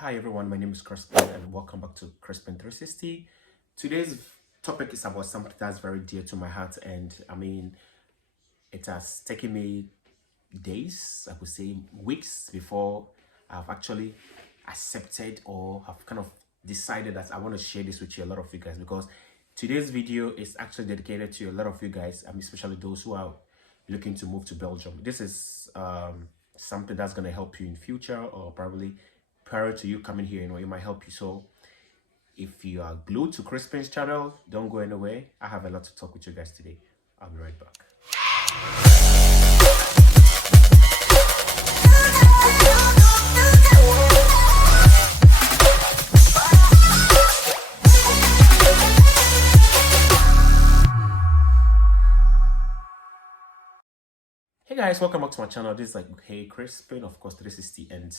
Hi everyone, my name is Crispin and welcome back to Crispin 360. Today's topic is about something that's very dear to my heart, and it has taken me days, I would say weeks before I've actually accepted or have kind of decided that I want to share this with you, a lot of you guys, because today's video is actually dedicated to a lot of you guys, especially those who are looking to move to Belgium. This is something that's going to help you in future, or probably prior to you coming here, it might help you. So if you are glued to Crispin's channel, don't go anywhere. I have a lot to talk with you guys today. I'll be right back. Hey guys, welcome back to my channel. This is Hey Crispin, of course 360, and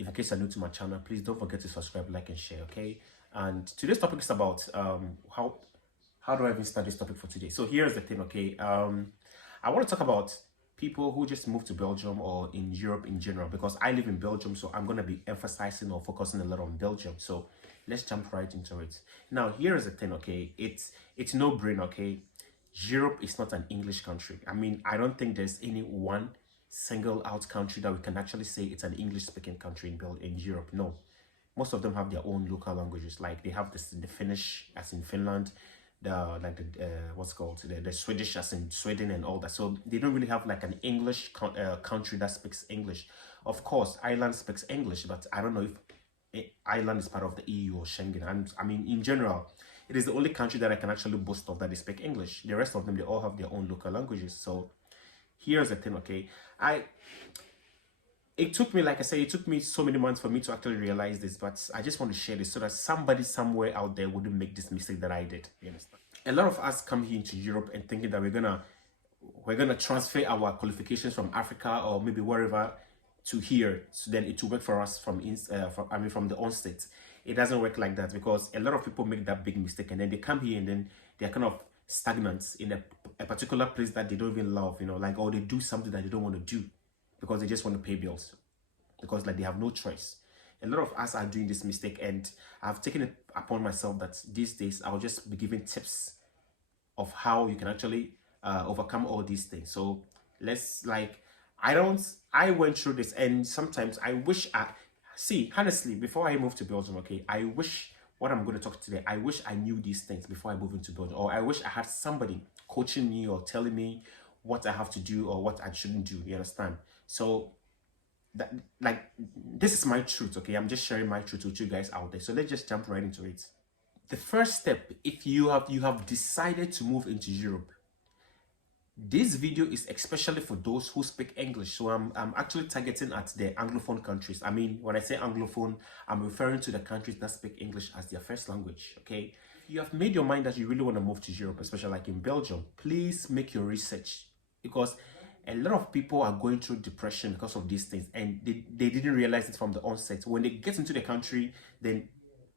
if in case you're new to my channel, please don't forget to subscribe, like, and share, okay? And today's topic is about how do I even start this topic for today? So here's the thing, okay? I want to talk about people who just moved to Belgium or in Europe in general, because I live in Belgium, so I'm going to be emphasizing or focusing a lot on Belgium. So let's jump right into it. Now, here's the thing, okay? It's no brainer, okay? Europe is not an English country. I don't think there's any one single out country that we can actually say it's an English speaking country in Europe. No, most of them have their own local languages. Like they have the Finnish as in Finland, what's called the Swedish as in Sweden and all that. So they don't really have like an English country that speaks English. Of course, Ireland speaks English, but I don't know if Ireland is part of the EU or Schengen. And in general, it is the only country that I can actually boast of that they speak English. The rest of them, they all have their own local languages. So here's the thing, okay? It took me, like I said, it took me so many months for me to actually realize this, but I just want to share this so that somebody somewhere out there wouldn't make this mistake that I did. You understand? A lot of us come here into Europe and thinking that we're gonna transfer our qualifications from Africa or maybe wherever to here, so then it will work for us from the onset. It doesn't work like that, because a lot of people make that big mistake and then they come here and then they're kind of stagnant in a particular place that they don't even love, or they do something that they don't want to do because they just want to pay bills, because they have no choice. A lot of us are doing this mistake, and I've taken it upon myself that these days I'll just be giving tips of how you can actually overcome all these things. So I went through this, and sometimes I wish honestly, before I moved to Belgium, okay, I wish what I'm going to talk today, I wish I knew these things before I moved into Belgium, or I wish I had somebody coaching me or telling me what I have to do or what I shouldn't do. You understand? So this is my truth, okay? I'm just sharing my truth with you guys out there. So let's just jump right into it. The first step, if you have decided to move into Europe, this video is especially for those who speak English. So I'm actually targeting at the Anglophone countries. When I say Anglophone, I'm referring to the countries that speak English as their first language, okay? If you have made your mind that you really want to move to Europe, especially like in Belgium, please make your research, because a lot of people are going through depression because of these things, and they didn't realize it from the onset. When they get into the country, then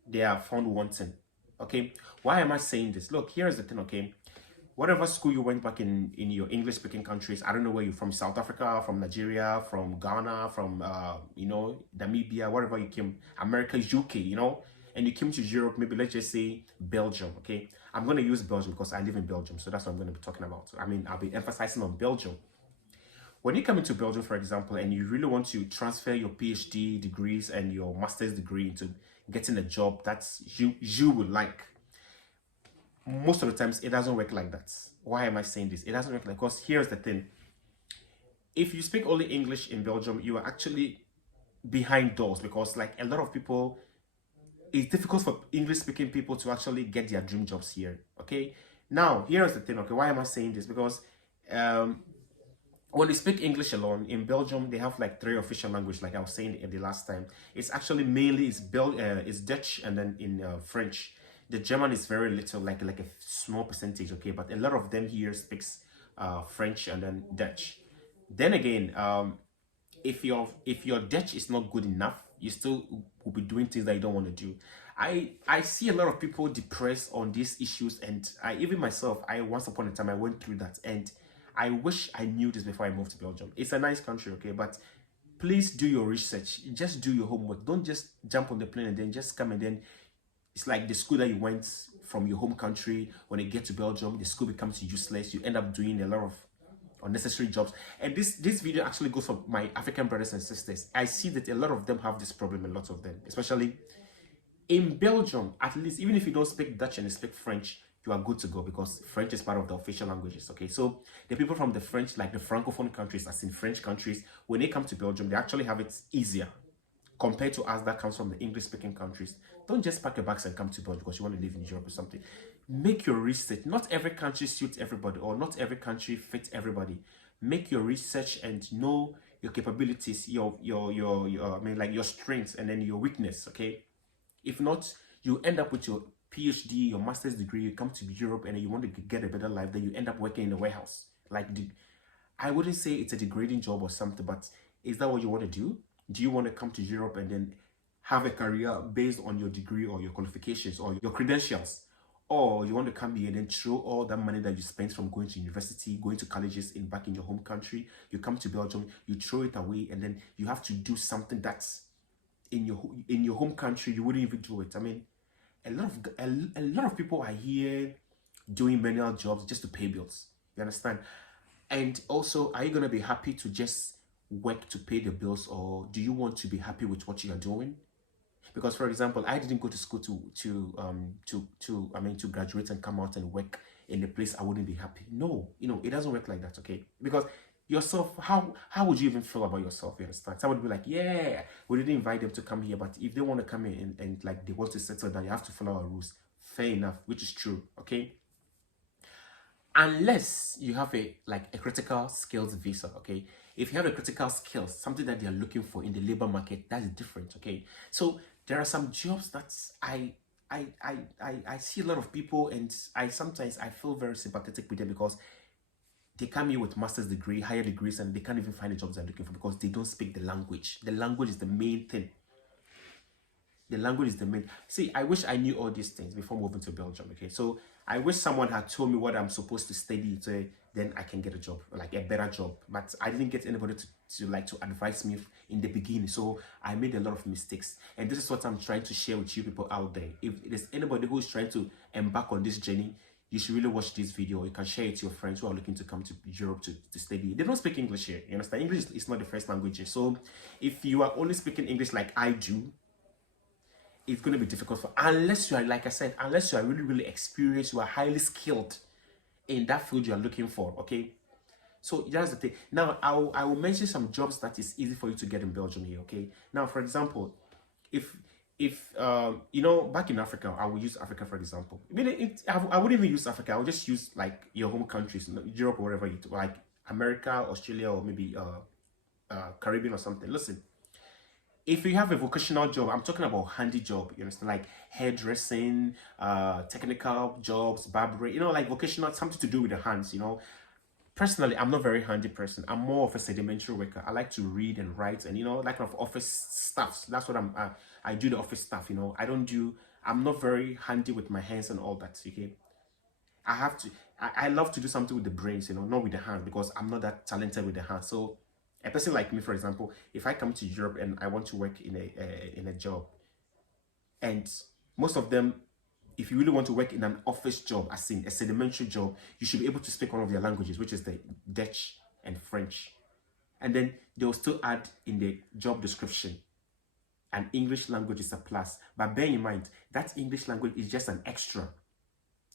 they are found wanting, okay? Why am I saying this? Look, here's the thing, okay? Whatever school you went back in your English speaking countries, I don't know where you're from, South Africa, from Nigeria, from Ghana, from Namibia, wherever you came, America, UK, and you came to Europe, maybe let's just say Belgium, okay? I'm going to use Belgium because I live in Belgium, so that's what I'm going to be talking about. I'll be emphasizing on Belgium. When you come into Belgium, for example, and you really want to transfer your PhD degrees and your master's degree into getting a job that you would like, most of the times it doesn't work like that. Why am I saying this? It doesn't work like, because here's the thing. If you speak only English in Belgium, you are actually behind doors, because a lot of people, it's difficult for English speaking people to actually get their dream jobs here, okay? Now, here's the thing, okay? Why am I saying this? Because when they speak English alone in Belgium, they have 3 official languages, like I was saying the last time. It's actually mainly it's Dutch, and then in French. The German is very little, like a small percentage, okay? But a lot of them here speaks French and then Dutch. Then again, if your Dutch is not good enough, you still will be doing things that you don't want to do. I see a lot of people depressed on these issues, and even myself, once upon a time I went through that, and I wish I knew this before I moved to Belgium. It's a nice country, okay, but please do your research. Just do your homework. Don't just jump on the plane and then just come, and then it's like the school that you went from your home country. When you get to Belgium, the school becomes useless. You end up doing a lot of unnecessary jobs. And this video actually goes for my African brothers and sisters. I see that a lot of them have this problem, a lot of them, especially in Belgium. At least, even if you don't speak Dutch and you speak French, you are good to go, because French is part of the official languages. Okay, so the people from the French, like the Francophone countries, as in French countries, when they come to Belgium, they actually have it easier compared to us that comes from the English-speaking countries. Don't just pack your bags and come to Belgium because you want to live in Europe or something. Make your research. Not every country suits everybody, or not every country fits everybody. Make your research and know your capabilities, your I mean, like your strengths and then your weakness. Okay, if not, you end up with your PhD, your master's degree. You come to Europe and you want to get a better life, then you end up working in a warehouse. Like, I wouldn't say it's a degrading job or something, but is that what you want to do? Do you want to come to Europe and then have a career based on your degree or your qualifications or your credentials? Or you want to come here and then throw all that money that you spent from going to university, going to colleges back in your home country, you come to Belgium, you throw it away, and then you have to do something that's in your home country, you wouldn't even do it. I mean, a lot of people are here doing manual jobs just to pay bills. You understand? And also, are you going to be happy to just work to pay the bills, or do you want to be happy with what you are doing? Because, for example, I didn't go to school to graduate and come out and work in a place I wouldn't be happy. No, it doesn't work like that. Okay, because yourself, how would you even feel about yourself? You understand? Someone would be like, yeah, we didn't invite them to come here, but if they want to come in and like they want to settle down, you have to follow our rules. Fair enough, which is true. Okay, unless you have a critical skills visa. Okay, if you have a critical skills, something that they are looking for in the labor market, that's different. Okay, so there are some jobs that I see a lot of people, and sometimes I feel very sympathetic with them, because they come here with master's degree, higher degrees, and they can't even find the jobs they're looking for because they don't speak the language. The language is the main thing. The language is the main. See, I wish I knew all these things before moving to Belgium. Okay, so I wish someone had told me what I'm supposed to study, so then I can get a job, like a better job. But I didn't get anybody to advise me in the beginning, so I made a lot of mistakes. And this is what I'm trying to share with you people out there. If there's anybody who is trying to embark on this journey, you should really watch this video. You can share it to your friends who are looking to come to Europe to study. They don't speak English here. You understand? English is not the first language here. So if you are only speaking English like I do, it's going to be difficult unless you are, like I said, unless you are really, really experienced, you are highly skilled in that field you are looking for. Okay, so that's the thing. Now I will mention some jobs that is easy for you to get in Belgium here. Okay, now for example, if back in Africa, I will use Africa for example. I mean, I wouldn't even use Africa. I would just use like your home countries, Europe or wherever like America, Australia, or maybe Caribbean or something. Listen, if you have a vocational job, I'm talking about handy job, you understand, like hairdressing, technical jobs, barbering, like vocational, something to do with the hands. Personally, I'm not a very handy person. I'm more of a sedimentary worker. I like to read and write, and like of office stuff. That's what I do, the office stuff. I'm not very handy with my hands and all that. Okay, I love to do something with the brains, not with the hands, because I'm not that talented with the hands. So a person like me, for example, if I come to Europe and I want to work in a job, and most of them, if you really want to work in an office job, as in a sedimentary job, you should be able to speak one of their languages, which is the Dutch and French. And then they'll still add in the job description, an English language is a plus. But bear in mind, that English language is just an extra.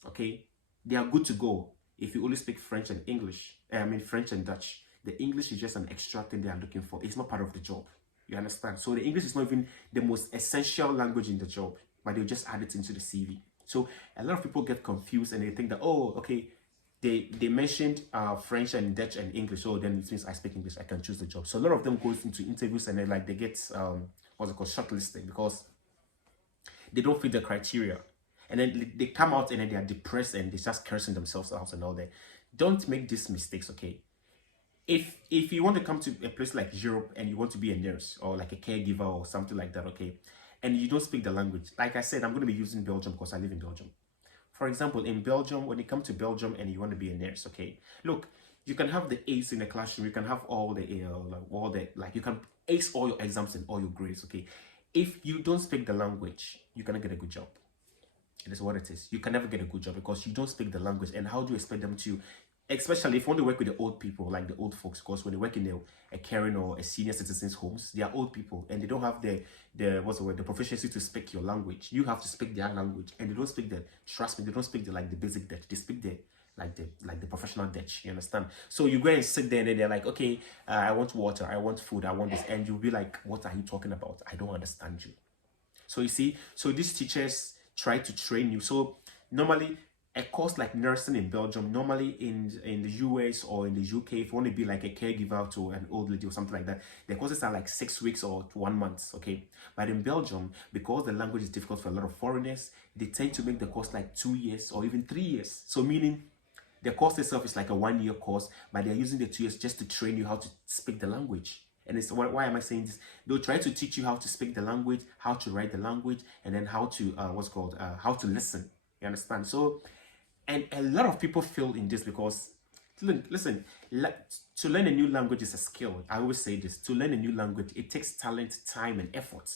Okay? They are good to go if you only speak French and English. French and Dutch. The English is just an extra thing they are looking for. It's not part of the job. You understand? So the English is not even the most essential language in the job, but they'll just add it into the CV. So a lot of people get confused and they think that, oh, okay, they mentioned French and Dutch and English, so then it means I speak English, I can choose the job. So a lot of them go into interviews and they get what's it called, shortlisted, because they don't fit the criteria. And then they come out and then they are depressed and they're just cursing themselves out and all that. Don't make these mistakes, okay? If you want to come to a place like Europe and you want to be a nurse or like a caregiver or something like that, okay, and you don't speak the language, like I said, I'm going to be using Belgium because I live in Belgium. For example, in Belgium, when you come to Belgium and you want to be a nurse, okay, look, you can have the A's in the classroom, you can have all the you can ace all your exams and all your grades, okay? If you don't speak the language, you cannot get a good job. It is what it is. You can never get a good job because you don't speak the language. And how do you expect them to, especially if you want to work with the old people, like the old folks, because when they work in a caring or a senior citizens homes, they are old people and they don't have the what's the word, the proficiency to speak your language. You have to speak their language, and they don't speak the, trust me, they don't speak the like the basic Dutch. They speak the like the professional Dutch. You understand? So you go and sit there and they're like, okay, I want water, I want food, I want this, and you'll be like, what are you talking about? I don't understand you. So you see, so these teachers try to train you. So normally a course like nursing in Belgium, normally in the US or in the UK, if you want to be like a caregiver to an old lady or something like that, the courses are like 6 weeks or 1 month, okay? But in Belgium, because the language is difficult for a lot of foreigners, they tend to make the course like 2 years or even 3 years. So meaning the course itself is like a 1 year course, but they're using the 2 years just to train you how to speak the language. And it's why am I saying this? They'll try to teach you how to speak the language, how to write the language, and then how to how to listen. You understand? So, and a lot of people fail in this because, listen, to learn a new language is a skill. I always say this: to learn a new language, it takes talent, time, and effort.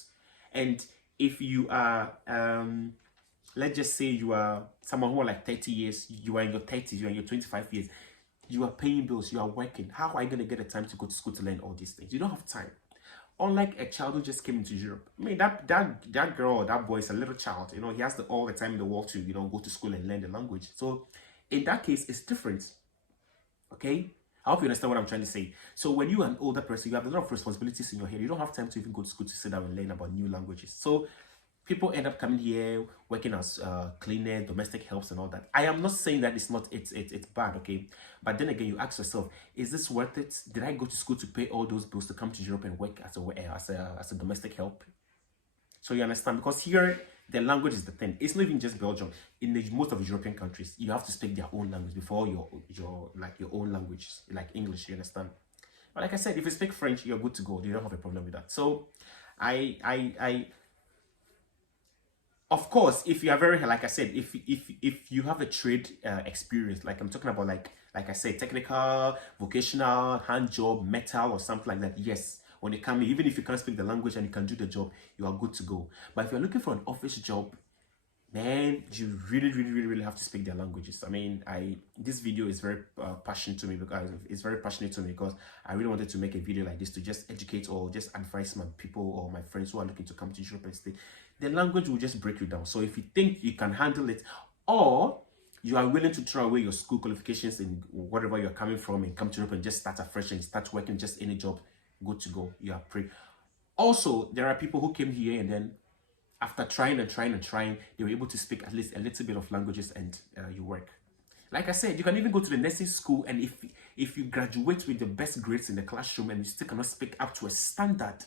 And if you are, let's just say you are someone who are like 30 years, you are in your 30s, you are in your 25 years. You are paying bills, you are working. How are you going to get the time to go to school to learn all these things? You don't have time. Unlike a child who just came into Europe. I mean, that girl or that boy is a little child. You know, he has all the time in the world to, you know, go to school and learn the language. So in that case, it's different. Okay? I hope you understand what I'm trying to say. So when you're an older person, you have a lot of responsibilities in your head. You don't have time to even go to school to sit down and learn about new languages. So people end up coming here working as cleaner, domestic helps and all that. I am not saying that it's bad, okay? But then again, you ask yourself, is this worth it? Did I go to school to pay all those bills to come to Europe and work as a domestic help? So you understand? Because here, the language is the thing. It's not even just Belgium. In most of the European countries, you have to speak their own language before your own language, like English, you understand? But like I said, if you speak French, you're good to go. You don't have a problem with that. So of course, if you are very, like I said, if you have a trade experience, like I'm talking about, like I said, technical, vocational, hand job, metal or something like that, yes, when you come in, even if you can't speak the language and you can do the job, you are good to go. But if you're looking for an office job, man, you really have to speak their languages. I mean, this video is very passionate to me because it's very passionate to me because I really wanted to make a video like this to just educate or just advise my people or my friends who are looking to come to Europe and stay. The language will just break you down. So if you think you can handle it, or you are willing to throw away your school qualifications in whatever you're coming from and come to Europe and just start afresh and start working just any job, good to go. You are free. Also, there are people who came here and then after trying, they were able to speak at least a little bit of languages and you work. Like I said, you can even go to the nursing school, and if you graduate with the best grades in the classroom and you still cannot speak up to a standard,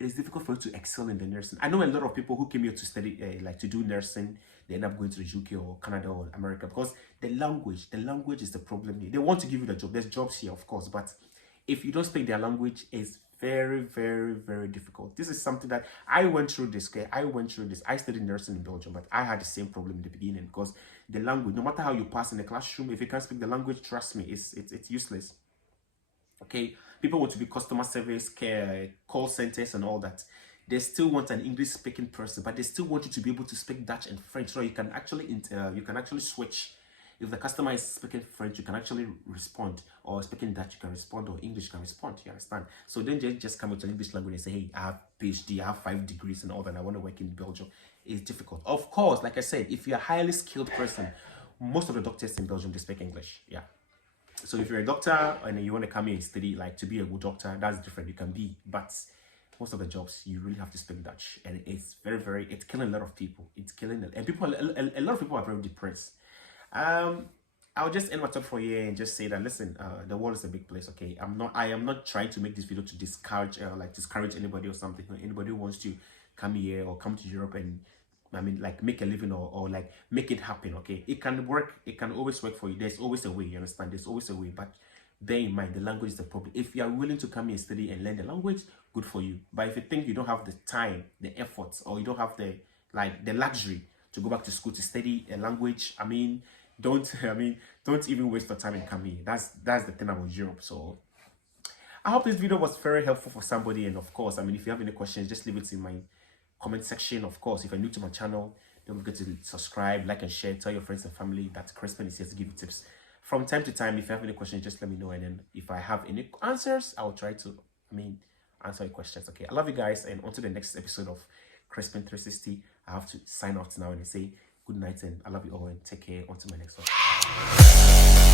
it is difficult for you to excel in the nursing. I know a lot of people who came here to study, like to do nursing, they end up going to the UK or Canada or America because the language is the problem here. They want to give you the job. There's jobs here, of course, but if you don't speak their language, it's very difficult. This is something that I went through this. Okay, I studied nursing in Belgium, but I had the same problem in the beginning because the language, no matter how you pass in the classroom, if you can't speak the language, trust me, it's useless. Okay, people want to be customer service, care, call centers and all that. They still want an English speaking person, but they still want you to be able to speak Dutch and French, so you can actually switch. If the customer is speaking French, you can actually respond, or speaking Dutch, you can respond, or English, you can respond. You understand? So then just come with an English language and say, hey, I have PhD, I have 5 degrees and all that, and I want to work in Belgium. It's difficult. Of course, like I said, if you're a highly skilled person, most of the doctors in Belgium, they speak English. Yeah. So if you're a doctor and you want to come here and study, like to be a good doctor, that's different. You can be, but most of the jobs you really have to speak Dutch, and it's it's killing a lot of people. It's killing and people. A lot of people are very depressed. I'll just end my talk for here and just say that, listen, the world is a big place. Okay, I am not trying to make this video to discourage anybody or something. Anybody who wants to come here or come to Europe and like make a living or like make it happen. Okay, it can work. It can always work for you. There's always a way. You understand? There's always a way. But bear in mind, the language is the problem. If you are willing to come here and study and learn the language, good for you. But if you think you don't have the time, the efforts, or you don't have the luxury to go back to school to study a language, don't even waste your time and come here. That's the thing about Europe. So I hope this video was very helpful for somebody. And of course, I mean, if you have any questions, just leave it in my comment section. Of course, if you're new to my channel, don't forget to subscribe, like, and share. Tell your friends and family that Crispin is here to give you tips from time to time. If you have any questions, just let me know, and then if I have any answers, I'll try to answer your questions. Okay, I love you guys, and on to the next episode of Crispin 360. I have to sign off now and say good night, and I love you all, and take care. On to my next one.